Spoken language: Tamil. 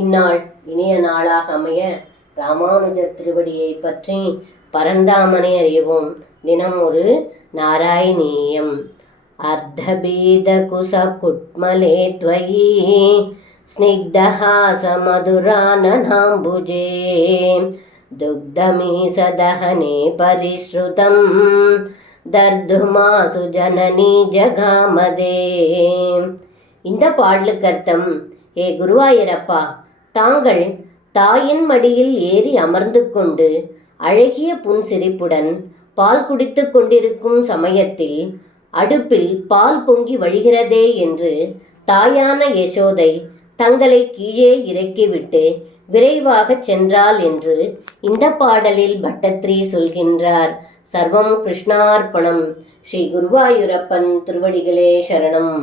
இந்நாள் இனிய நாளாக அமைய ராமானுஜர் திருவடியை பற்றி பரந்தாமனை அறிவோம். தினம் ஒரு நாராயணீயம். அர்த்தபீத குசகுட்மலே த்வயி ஸ்னிக்தஹாச மதுரானனாம்புஜே துக்தமீசதஹனே பரிஸ்ருதம் தர்துமாசு ஜனனி ஜகாமதே. இந்த பாடலுக்கு அர்த்தம்: ஏ குருவாயூரப்பா, தாங்கள் தாயின் மடியில் ஏறி அமர்ந்து கொண்டு அழகிய புன்சிரிப்புடன் பால் குடித்து கொண்டிருக்கும் சமயத்தில் அடுப்பில் பால் பொங்கி வழிகிறதே என்று தாயான யசோதை தங்களை கீழே இறக்கிவிட்டு விரைவாகச் சென்றாள் என்று இந்த பாடலில் பட்டத்ரி சொல்கின்றார். சர்வம் கிருஷ்ணார்ப்பணம். ஸ்ரீ குருவாயூரப்பன் திருவடிகளே சரணம்.